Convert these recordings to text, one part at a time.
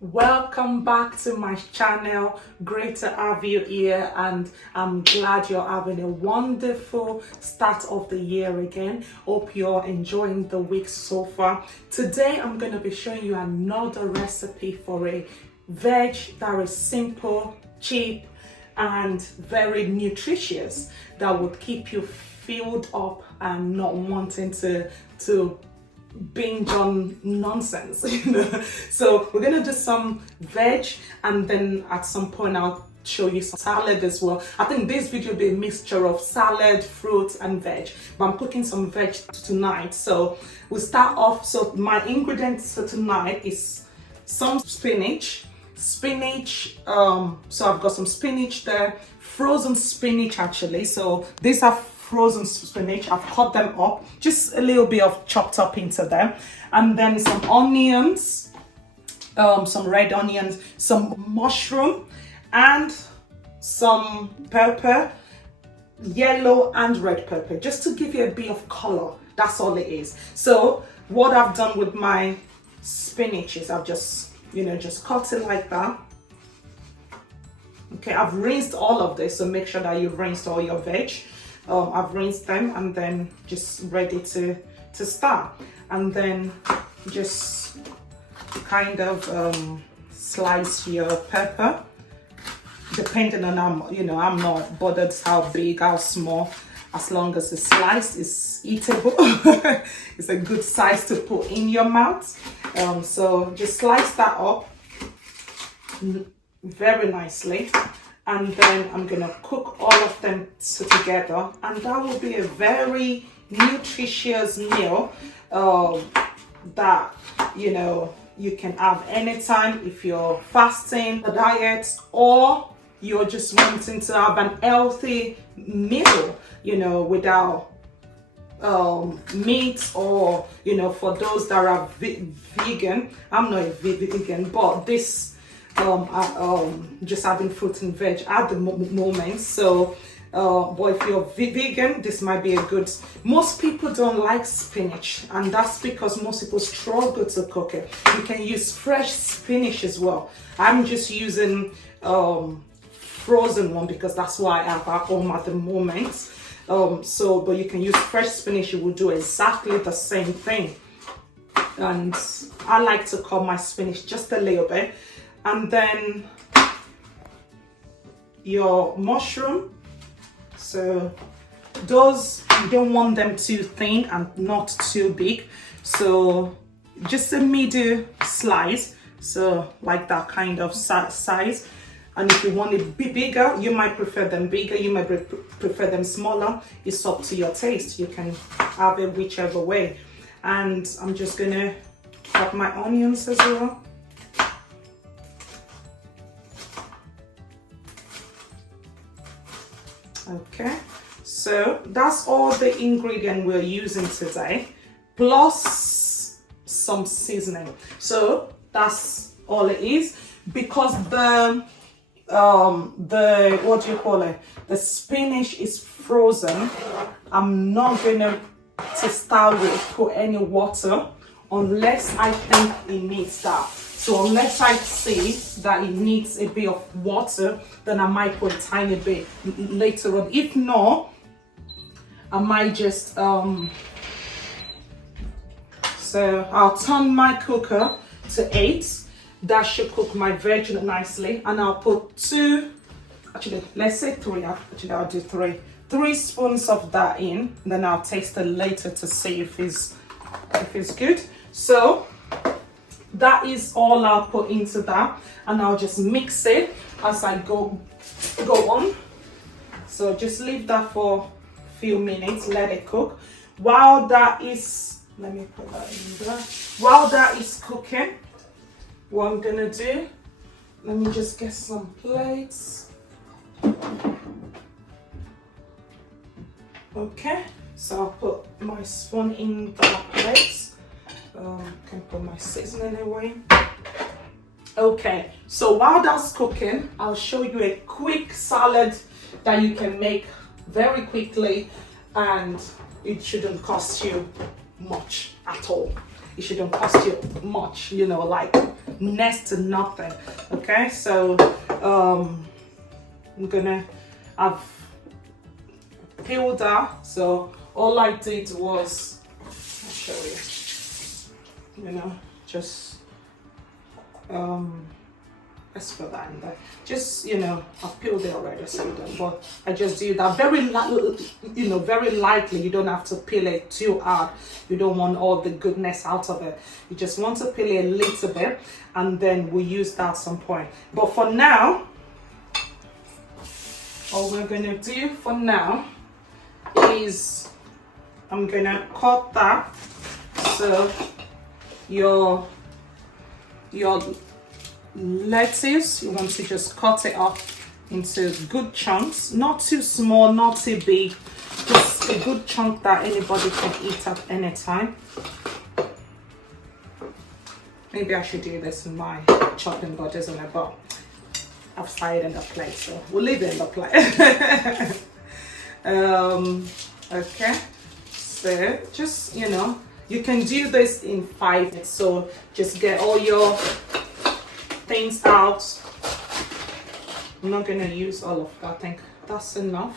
Welcome back to my channel. Great to have you here, and I'm glad you're having a wonderful start of the year again. Hope you're enjoying the week so far. Today I'm going to be showing you another recipe for a veg that is simple, cheap and very nutritious, that would keep you filled up and not wanting to binge on nonsense. So we're gonna do some veg, and then at some point I'll show you some salad as well. I think this video will be a mixture of salad, fruit and veg, but I'm cooking some veg tonight. So we'll start off. So my ingredients for tonight is some spinach. So I've got some spinach there, frozen spinach actually. So these are frozen spinach. I've cut them up, just a little bit of chopped up into them, and then some onions, some red onions, some mushroom, and some pepper, yellow and red pepper, just to give you a bit of color. That's all it is. So what I've done with my spinach is I've just cut it like that. Okay, I've rinsed all of this, so make sure that you've rinsed all your veg. I've rinsed them and then just ready to start, and then just kind of slice your pepper depending on I'm not bothered how big, how small, as long as the slice is eatable. It's a good size to put in your mouth. So just slice that up very nicely, and then I'm gonna cook all of them together, and that will be a very nutritious meal that you can have anytime if you're fasting, a diet, or you're just wanting to have an healthy meal, without meat, or for those that are vegan. I'm not a vegan, but this just having fruit and veg at the moment. So but if you're vegan, this might be a good. Most people don't like spinach, and that's because most people struggle to cook it. You can use fresh spinach as well. I'm just using frozen one because that's what I have at home at the moment. But you can use fresh spinach. You will do exactly the same thing. And I like to cut my spinach just a little bit. And then your mushroom. So those, you don't want them too thin and not too big. So just a middle slice. So like that kind of size. And if you want it bigger, you might prefer them bigger, you might prefer them smaller. It's up to your taste. You can have it whichever way. And I'm just gonna cut my onions as well. Okay, so that's all the ingredient we're using today, plus some seasoning. So that's all it is. Because the the spinach is frozen, I'm not gonna to start with put any water unless I think it needs that. So unless I see that it needs a bit of water, then I might put a tiny bit later on. If not, I might just so I'll turn my cooker to 8. That should cook my veg nicely, and I'll put 2, actually let's say 3, actually I'll do 3 spoons of that in, then I'll taste it later to see if it's good. So that is all I'll put into that, and I'll just mix it as I go on. So just leave that for a few minutes, let it cook. While that is, let me put that in there. While that is cooking, what I'm gonna do, let me just get some plates. Okay, so I'll put my spoon in the plate. Can put my seasoning away. Okay, so while that's cooking, I'll show you a quick salad that you can make very quickly, and it shouldn't cost you much at all. it shouldn't cost you much, you know, like next to nothing. Okay, so I've peeled that. So all I did was, I'll show you, you know, just let's put that in there. Just, you know, I've peeled it already, so you don't, but I just do that very, you know, very lightly. You don't have to peel it too hard. You don't want all the goodness out of it. You just want to peel it a little bit, and then we'll use that at some point. But for now, all we're gonna do for now is I'm gonna cut that. So your lettuce, you want to just cut it up into good chunks, not too small, not too big, just a good chunk that anybody can eat at any time. Maybe I should do this in my chopping board, isn't it? But I've started in the plate, so we'll leave it in the plate. Okay, so just, you know, you can do this in 5 minutes. So just get all your things out. I'm not gonna use all of that. I think that's enough.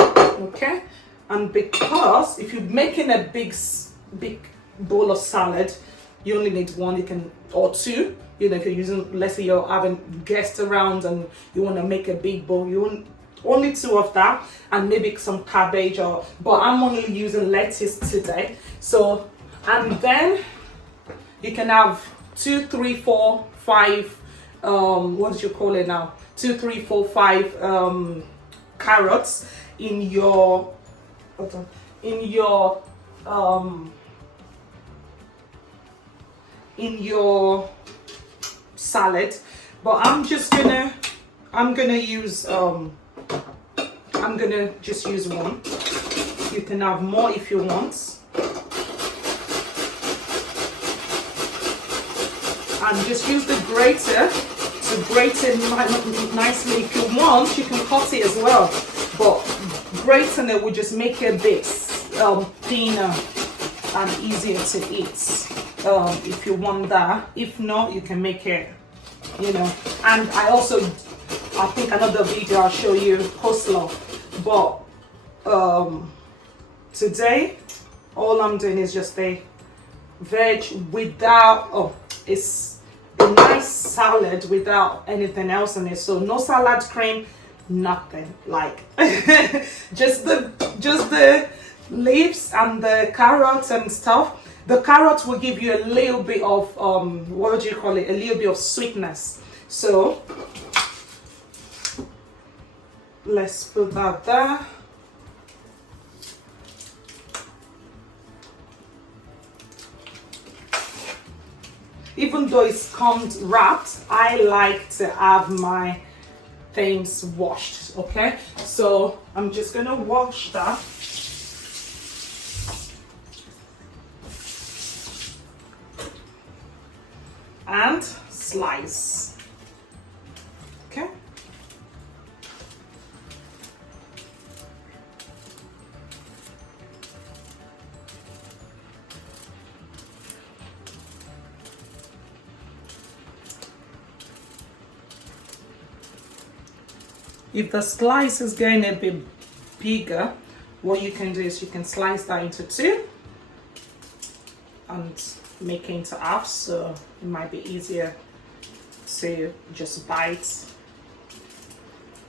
Okay, and because if you're making a big bowl of salad, you only need one, you can, or two. You know, if you're using, let's say you're having guests around and you want to make a big bowl, you want only 2 of that, and maybe some cabbage, or, but I'm only using lettuce today. So, and then you can have 2, 3, 4, 5 what do you call it now, 2, 3, 4, 5 carrots in your salad. But I'm gonna just use one. You can have more if you want. And just use the grater to grate it nicely. If you want, you can cut it as well. But grating it will just make it a bit thinner and easier to eat. If you want that. If not, you can make it, you know. And I think another video I'll show you coleslaw. But today, all I'm doing is just a veg without, it's a nice salad without anything else in it. So no salad cream, nothing, like just the leaves and the carrots and stuff. The carrots will give you a little bit of what do you call it, a little bit of sweetness. So let's put that there. Even though it's comes wrapped, I like to have my things washed. Okay, so I'm just gonna wash that. And slice. Okay. If the slice is getting a bit bigger, what you can do is you can slice that into 2 and make it into halves, so it might be easier to just bite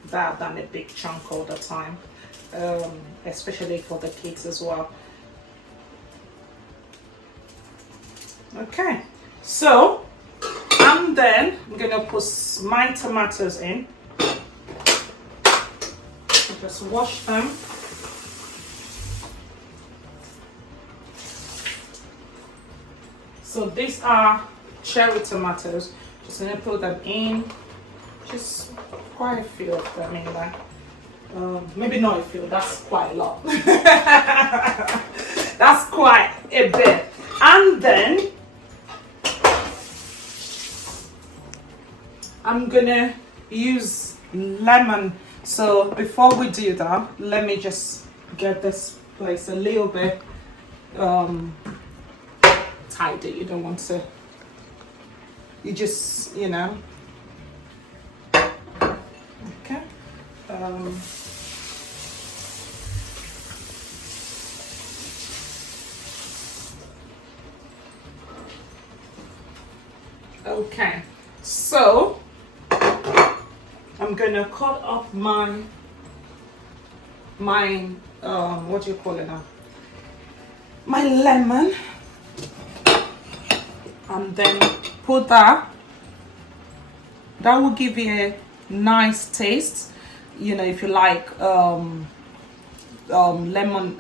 that than a big chunk all the time, especially for the kids as well. Okay, so and then I'm gonna put my tomatoes in. Just wash them. So these are cherry tomatoes. Just gonna put them in. Just quite a few of them in there. Maybe not a few. That's quite a lot. That's quite a bit. And then I'm gonna use lemon. So before we do that, let me just get this place a little bit hide it. You don't want to, you just, you know. Okay. Okay, so I'm gonna cut up my what do you call it now? My lemon, and then put that. That will give you a nice taste. You know, if you like lemon,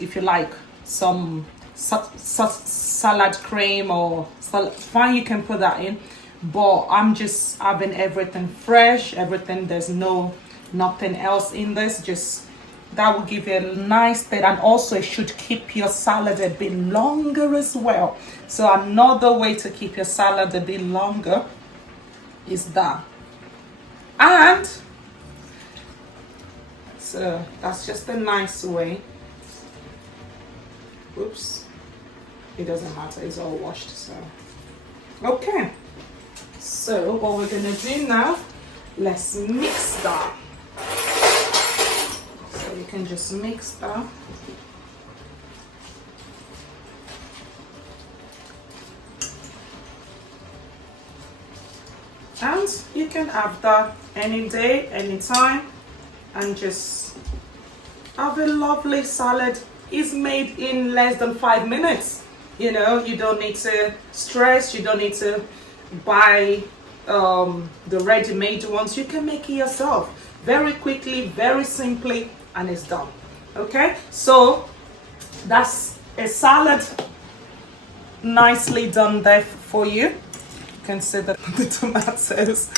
if you like some salad cream or salad, fine, you can put that in. But I'm just having everything fresh, everything. There's nothing else in this. Just that will give you a nice taste, and also it should keep your salad a bit longer as well. So another way to keep your salad a bit longer is that. And so that's just a nice way. Oops, it doesn't matter, it's all washed. So okay, so what we're gonna do now, let's mix that. So you can just mix that. And you can have that any day, anytime, and just have a lovely salad. It's made in less than 5 minutes. You know, you don't need to stress, you don't need to buy the ready-made ones. You can make it yourself very quickly, very simply, and it's done. Okay, so that's a salad nicely done there for you. Consider the tomatoes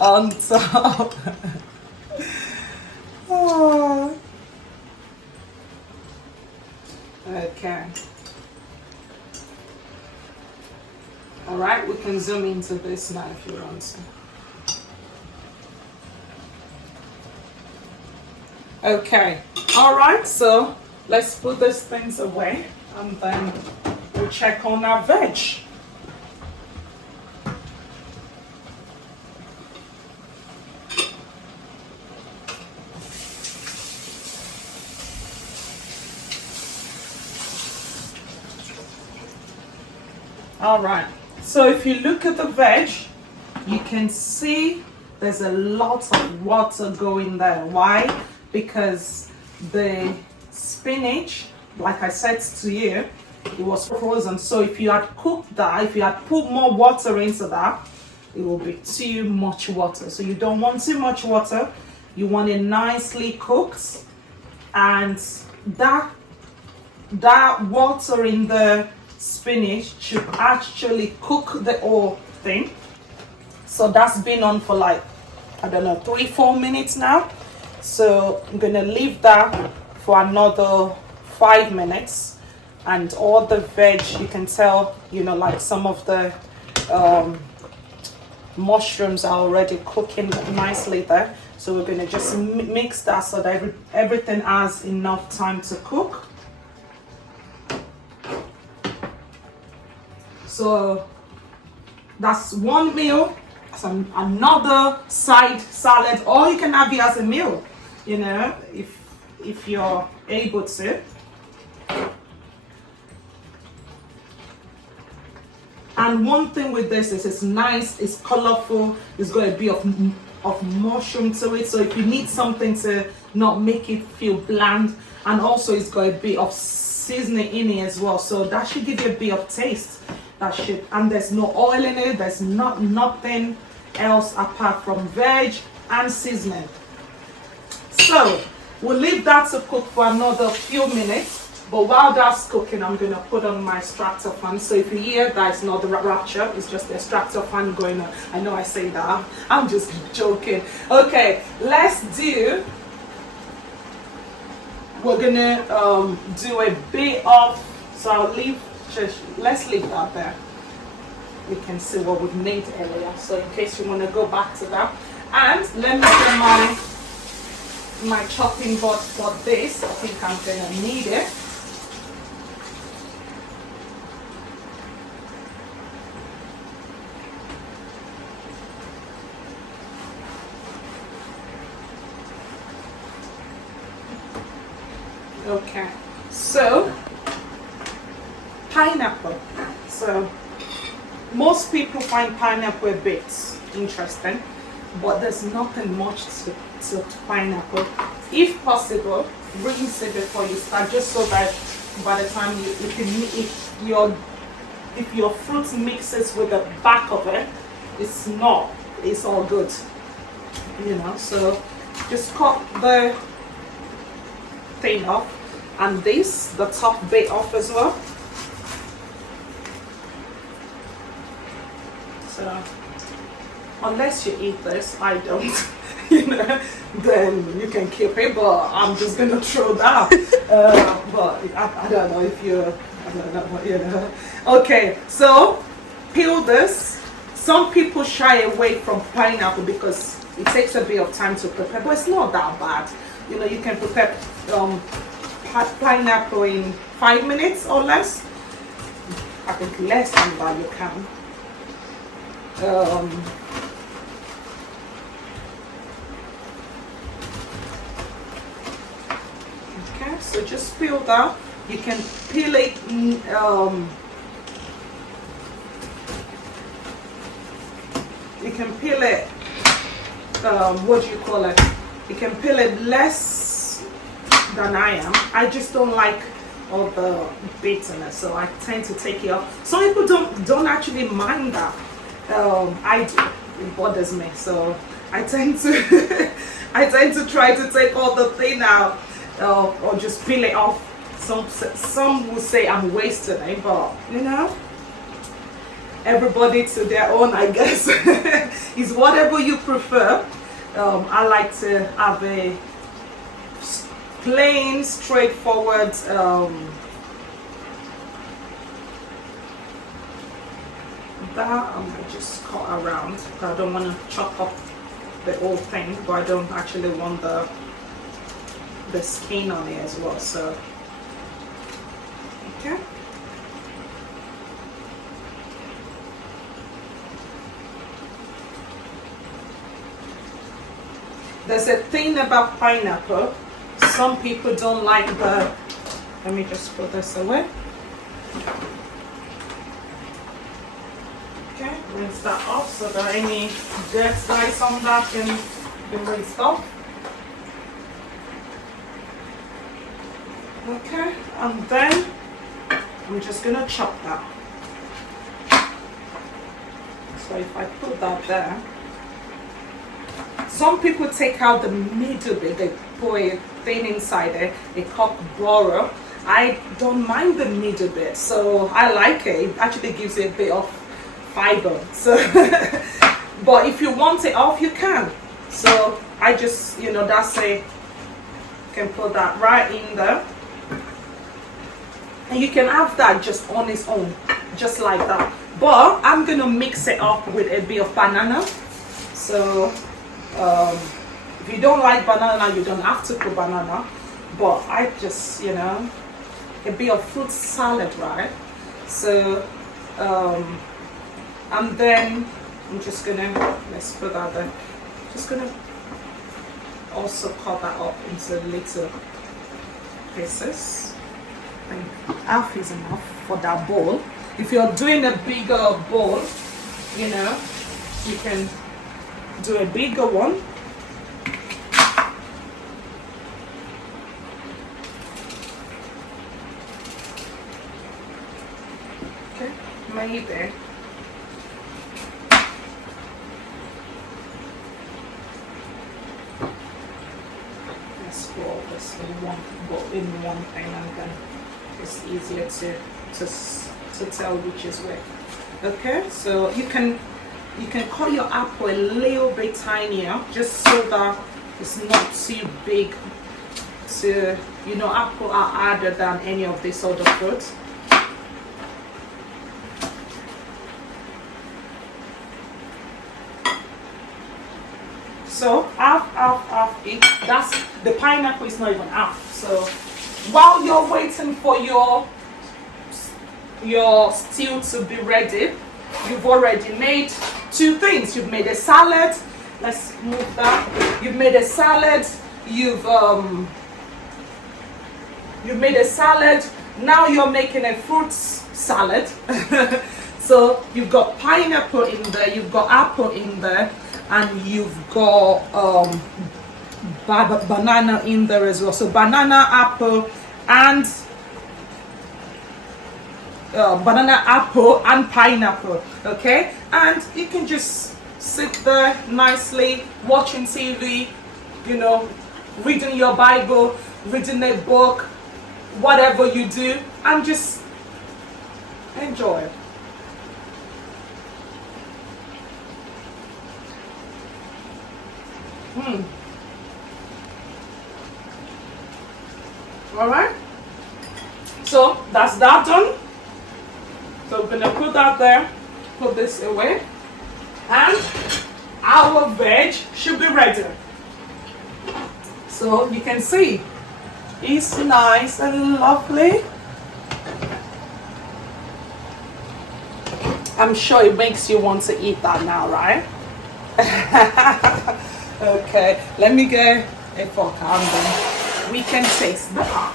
on top. Oh. Okay. All right, we can zoom into this now if you want to. Okay. All right, so let's put these things away, and then we'll check on our veg. All right, so if you look at the veg, you can see there's a lot of water going there. Why? Because the spinach, like I said to you, it was frozen. So if you had cooked that, if you had put more water into that, it will be too much water. So you don't want too much water. You want it nicely cooked, and that water in the spinach should actually cook the whole thing. So that's been on for like, I don't know, 3-4 minutes now. So I'm gonna leave that for another 5 minutes, and all the veg, you can tell, you know, like some of the mushrooms are already cooking nicely there. So we're gonna just mix that so that everything has enough time to cook. So that's one meal, some another side salad, or you can have it as a meal, you know, if you're able to. And one thing with this is it's nice, it's colorful, it's got a bit of mushroom to it. So if you need something to not make it feel bland, and also it's got a bit of seasoning in it as well. So that should give you a bit of taste. That should, and there's no oil in it, there's nothing else apart from veg and seasoning. So we'll leave that to cook for another few minutes. But while that's cooking, I'm going to put on my extractor fan. So if you hear that, it's not the rapture, it's just the extractor fan going on. I know I say that, I'm just joking. Okay, we're going to do a bit of, so let's leave that there. We can see what we made earlier. So in case you want to go back to that. And let me get my chopping board for this. I think I'm going to need it. Okay, so pineapple. So most people find pineapple a bit interesting, but there's nothing much to pineapple. If possible, rinse it before you start, just so that by the time if your fruit mixes with the back of it, it's all good, you know. So just cut the thing off, and the top bit off as well. So unless you eat this, I don't, you know, then you can keep it, but I'm just gonna throw that. But I don't know if I don't know, you know. Okay, so peel this. Some people shy away from pineapple because it takes a bit of time to prepare, but it's not that bad. You know, you can prepare pineapple in 5 minutes or less. I think less than that you can. Okay, so just peel that. You can peel it. You can peel it. What do you call it? You can peel it less than I am. I just don't like all the bits in it, so I tend to take it off. Some people don't actually mind that. I do. It bothers me, so I tend to I tend to try to take all the thing out, or just peel it off. Some will say I'm wasting it, but you know, everybody to their own, I guess. It's whatever you prefer. I like to have a plain, straightforward that I'm gonna just cut around. I don't want to chop up the whole thing, but I don't actually want the skin on it as well. So okay. There's a thing about pineapple. Some people don't like the. Let me just put this away. Okay, rinse that off so that any dirt lies on that can be rinsed off. Okay, and then I'm just gonna chop that. So if I put that there, some people take out the middle bit, they put a thing inside it, they cut borrow. I don't mind the middle bit, so I like it. It actually gives it a bit of fiber. So, but if you want it off, you can. So I just, you know, that's a, can put that right in there. And you can have that just on its own, just like that. But I'm gonna mix it up with a bit of banana. So if you don't like banana, you don't have to put banana. But I just, you know, a bit of fruit salad, right? So, and then I'm just gonna, let's put that there. Just gonna also cut that up into little pieces. I think half is enough for that bowl. If you're doing a bigger bowl, you know, you can do a bigger one. Okay, maybe. Let's roll this in one thing, and then it's easier to tell which is where. Okay, so you can cut your apple a little bit tinier, just so that it's not too big. To, you know, apple are harder than any of these other fruits. So half each. That's the pineapple is not even half. So while you're waiting for your stew to be ready, you've already made two things. You've made a salad. Let's move that. You've made a salad. You've You made a salad. Now you're making a fruit salad. So you've got pineapple in there, you've got apple in there, and you've got banana in there as well. So banana, apple, and pineapple. Okay, and you can just sit there nicely watching TV, you know, reading your Bible, reading a book, whatever you do, and just enjoy. All right, so that's that done. So I'm gonna put that there, put this away, and our veg should be ready. So you can see it's nice and lovely. I'm sure it makes you want to eat that now, right? Okay, let me get a fork and then we can taste that.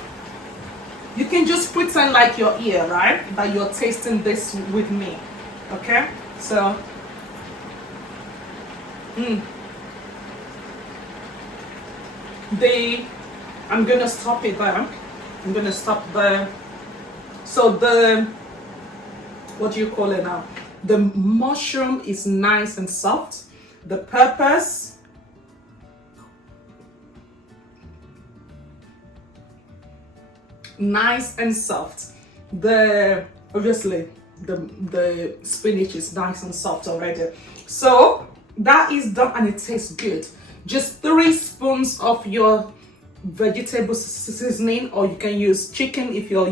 You can just pretend like you're here, right? That you're tasting this with me. Okay? So, I'm gonna stop it there. I'm gonna stop there. So what do you call it now? The mushroom is nice and soft. The peppers, nice and soft. Obviously the spinach is nice and soft already. So that is done and it tastes good. Just 3 spoons of your vegetable seasoning, or you can use chicken if you're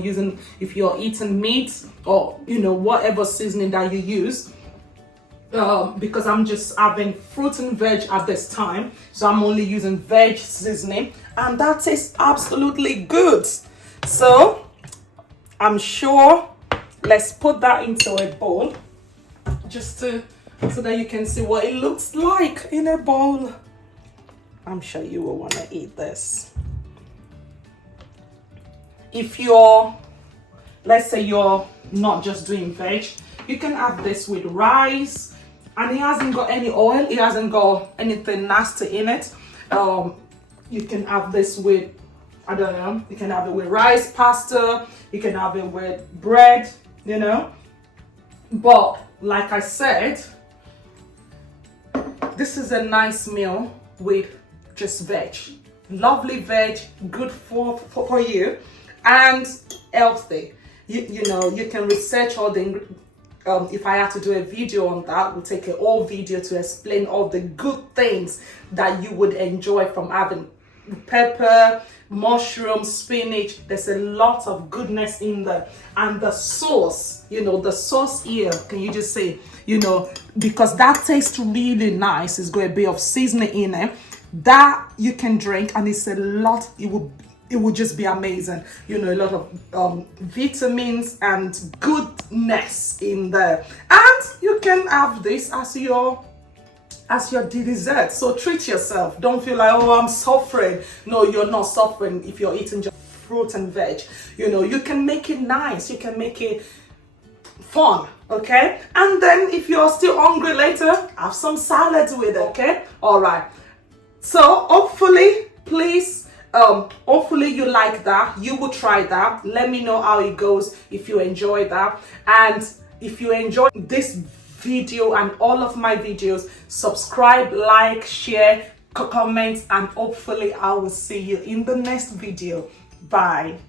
eating meat, or you know, whatever seasoning that you use. Because I'm just having fruit and veg at this time, so I'm only using veg seasoning, and that tastes absolutely good. So I'm sure, let's put that into a bowl just so that you can see what it looks like in a bowl. I'm sure you will want to eat this. If let's say you're not just doing veg, you can have this with rice, and it hasn't got any oil, it hasn't got anything nasty in it. You can have this with, I don't know, you can have it with rice, pasta, you can have it with bread, you know. But like I said, this is a nice meal with just veg. Lovely veg, good for you, and healthy. You know, you can research all the if I had to do a video on that, we'll take a whole video to explain all the good things that you would enjoy from having pepper, mushroom, spinach. There's a lot of goodness in there. And the sauce, you know, the sauce here, can you just say, you know, because that tastes really nice, it's got a bit of seasoning in it, that you can drink, and it's a lot, it will just be amazing. You know, a lot of vitamins and goodness in there. And you can have this as your dessert. So treat yourself. Don't feel like, oh, I'm suffering. No, you're not suffering if you're eating just fruit and veg. You know, you can make it nice. You can make it fun, okay? And then if you're still hungry later, have some salads with it, okay? All right. So hopefully, please, hopefully you like that. You will try that. Let me know how it goes if you enjoy that. And if you enjoy this video and all of my videos, subscribe, like, share, comment, and hopefully I will see you in the next video. Bye.